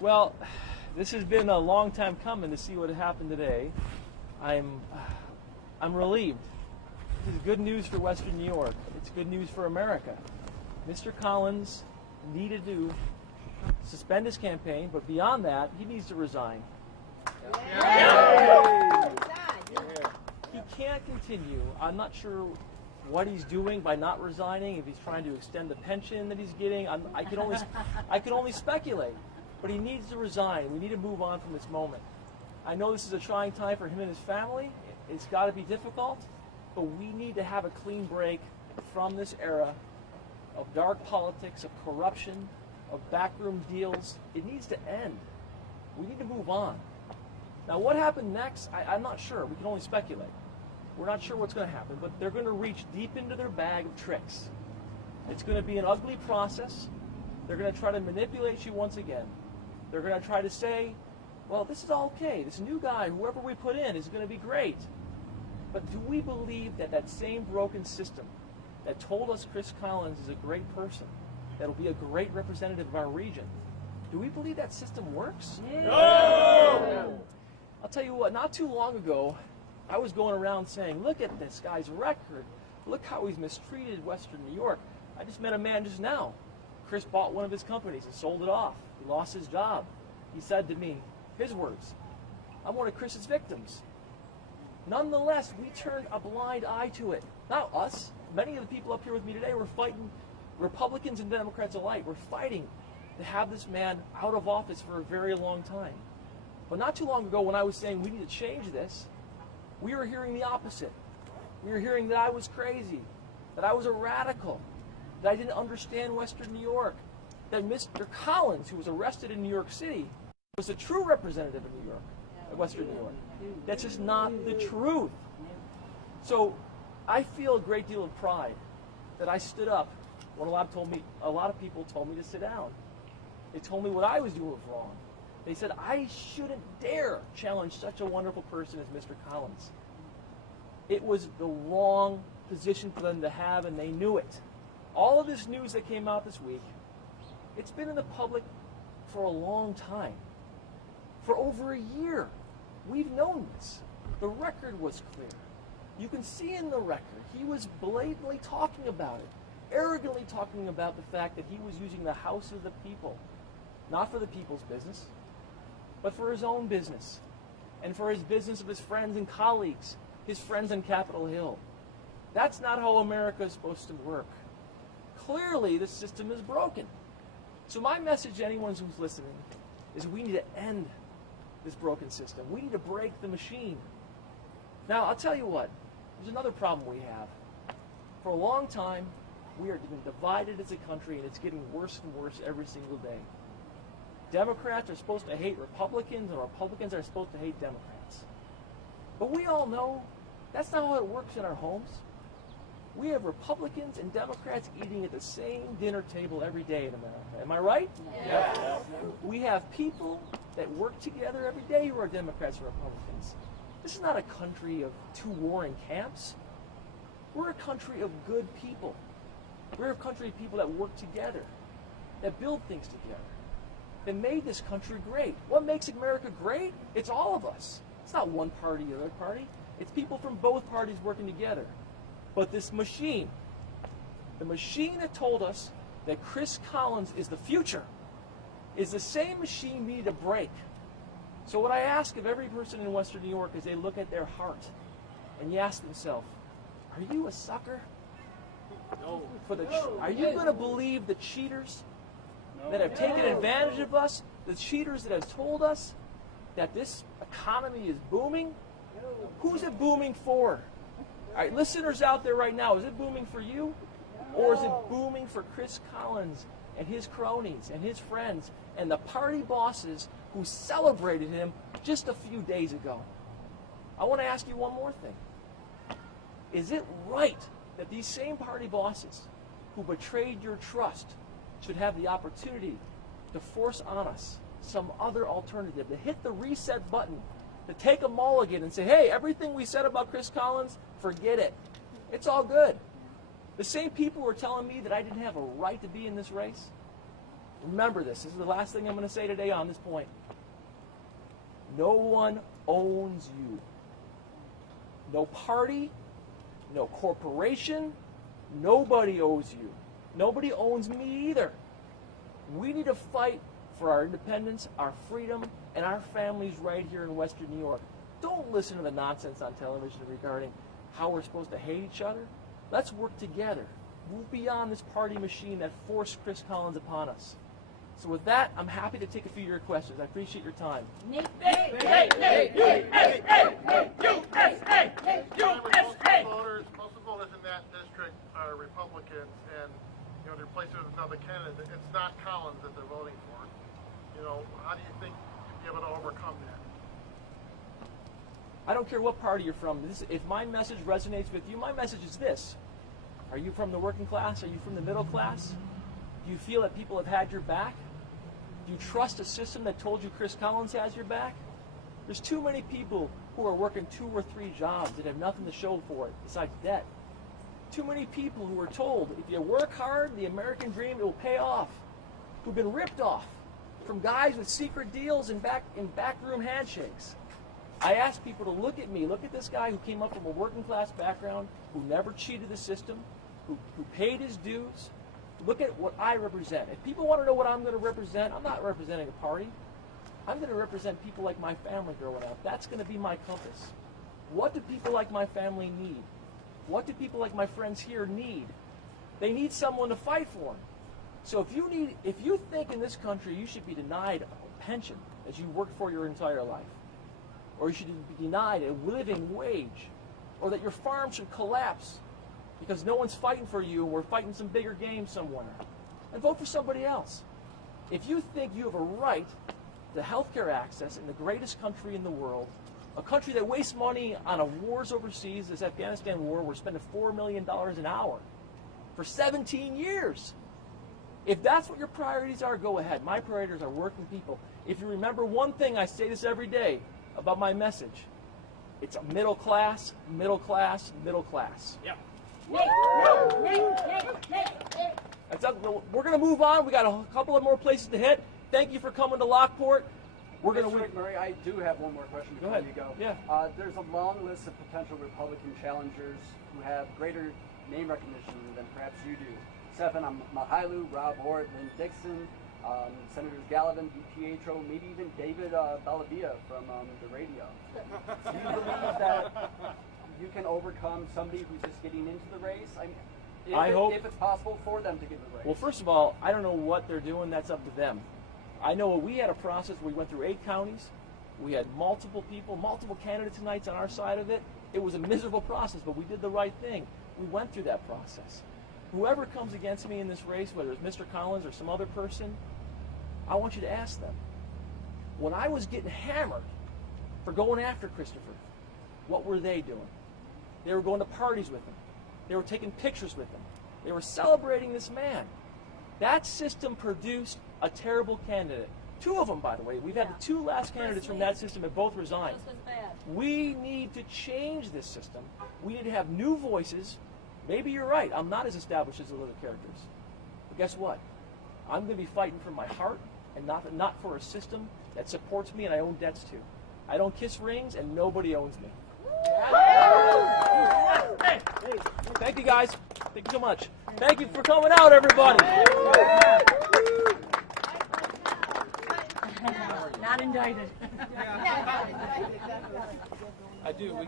Well, this has been a long time coming to see what happened today. I'm relieved. This is good news for Western New York. It's good news for America. Mr. Collins needed to suspend his campaign, but beyond that, he needs to resign. He can't continue. I'm not sure what he's doing by not resigning, if he's trying to extend the pension that he's getting. I can only speculate. But he needs to resign. We need to move on from this moment. I know this is a trying time for him and his family. It's got to be difficult, but we need to have a clean break from this era of dark politics, of corruption, of backroom deals. It needs to end. We need to move on. Now, what happened next, I'm not sure. We can only speculate. We're not sure what's going to happen, but they're going to reach deep into their bag of tricks. It's going to be an ugly process. They're going to try to manipulate you once again. They're going to try to say, well, this is all okay. This new guy, whoever we put in, is going to be great. But do we believe that that same broken system that told us Chris Collins is a great person, that will be a great representative of our region, do we believe that system works? No! I'll tell you what, not too long ago, I was going around saying, look at this guy's record. Look how he's mistreated Western New York. I just met a man just now. Chris bought one of his companies and sold it off. He lost his job. He said to me, his words, I'm one of Chris's victims. Nonetheless, we turned a blind eye to it. Not us. Many of the people up here with me today were fighting, Republicans and Democrats alike. We're fighting to have this man out of office for a very long time. But not too long ago, when I was saying we need to change this, we were hearing the opposite. We were hearing that I was crazy, that I was a radical, that I didn't understand Western New York, that Mr. Collins, who was arrested in New York City, was the true representative of New York, of Western New York. That's just not the truth. So I feel a great deal of pride that I stood up when a lot of people told me to sit down. They told me what I was doing was wrong. They said I shouldn't dare challenge such a wonderful person as Mr. Collins. It was the wrong position for them to have, and they knew it. All of this news that came out this week, it's been in the public for a long time. For over a year, we've known this. The record was clear. You can see in the record, he was blatantly talking about it, arrogantly talking about the fact that he was using the House of the people, not for the people's business, but for his own business, and for his business of his friends and colleagues, his friends on Capitol Hill. That's not how America is supposed to work. Clearly, the system is broken. So my message to anyone who's listening is we need to end this broken system. We need to break the machine. Now, I'll tell you what, there's another problem we have. For a long time, we are getting divided as a country, and it's getting worse and worse every single day. Democrats are supposed to hate Republicans, and Republicans are supposed to hate Democrats. But we all know that's not how it works in our homes. We have Republicans and Democrats eating at the same dinner table every day in America. Am I right? Yes. We have people that work together every day who are Democrats and Republicans. This is not a country of two warring camps. We're a country of good people. We're a country of people that work together, that build things together, that made this country great. What makes America great? It's all of us. It's not one party or the other party. It's people from both parties working together. But this machine, the machine that told us that Chris Collins is the future, is the same machine we need to break. So what I ask of every person in Western New York is they look at their heart and you ask themselves, are you a sucker? No. Are you going to believe the cheaters that have taken advantage of us, the cheaters that have told us that this economy is booming? Who's it booming for? All right, listeners out there right now, is it booming for you? Or is it booming for Chris Collins and his cronies and his friends and the party bosses who celebrated him just a few days ago? I want to ask you one more thing. Is it right that these same party bosses who betrayed your trust should have the opportunity to force on us some other alternative, to hit the reset button, to take a mulligan and say, hey, everything we said about Chris Collins, forget it. It's all good. The same people who are telling me that I didn't have a right to be in this race, remember this. This is the last thing I'm going to say today on this point. No one owns you. No party, no corporation, nobody owes you. Nobody owns me either. We need to fight for our independence, our freedom, and our families right here in Western New York. Don't listen to the nonsense on television regarding how we're supposed to hate each other. Let's work together. Move beyond this party machine that forced Chris Collins upon us. So with that, I'm happy to take a few of your questions. I appreciate your time. Nate. Most voters in that district are Republicans, and they're replacing with another candidate. It's not Collins that they're voting for. How do you think you'll be able to overcome that? I don't care what party you're from. If my message resonates with you, my message is this. Are you from the working class? Are you from the middle class? Do you feel that people have had your back? Do you trust a system that told you Chris Collins has your back? There's too many people who are working 2 or 3 jobs that have nothing to show for it besides debt. Too many people who are told if you work hard, the American dream, it will pay off. Who've been ripped off from guys with secret deals and backroom handshakes. I ask people to look at me. Look at this guy who came up from a working class background, who never cheated the system, who paid his dues. Look at what I represent. If people want to know what I'm going to represent, I'm not representing a party. I'm going to represent people like my family growing up. That's going to be my compass. What do people like my family need? What do people like my friends here need? They need someone to fight for them. So if you think in this country you should be denied a pension as you worked for your entire life, or you should be denied a living wage, or that your farm should collapse because no one's fighting for you and we're fighting some bigger game somewhere, and vote for somebody else. If you think you have a right to health care access in the greatest country in the world, a country that wastes money on wars overseas, this Afghanistan war, we're spending $4 million an hour for 17 years. If that's what your priorities are, go ahead. My priorities are working people. If you remember one thing, I say this every day about my message. It's a middle class, middle class, middle class. Yeah. We're going to move on. We got a couple of more places to hit. Thank you for coming to Lockport. We're going to. Mr. McMurray, I do have one more question before you go. Yeah. There's a long list of potential Republican challengers who have greater name recognition than perhaps you do. Stefan Mahailu, Rob Orr, Lynn Dixon, Senators Gallivan, DiPietro, maybe even David Ballavia from the radio. Do you believe that you can overcome somebody who's just getting into the race? I hope if it's possible for them to get the race. Well, first of all, I don't know what they're doing. That's up to them. I know we had a process where we went through 8 counties. We had multiple people, multiple candidates nights on our side of it. It was a miserable process, but we did the right thing. We went through that process. Whoever comes against me in this race, whether it's Mr. Collins or some other person, I want you to ask them. When I was getting hammered for going after Christopher, what were they doing? They were going to parties with him. They were taking pictures with him. They were celebrating this man. That system produced a terrible candidate. 2 of them, by the way. We've had the 2 last candidates from that system have both resigned. We need to change this system. We need to have new voices. Maybe you're right. I'm not as established as the other characters. But guess what? I'm going to be fighting from my heart and not for a system that supports me and I own debts to. I don't kiss rings and nobody owns me. Thank you, guys. Thank you so much. Thank you for coming out, everybody. Not indicted. I do.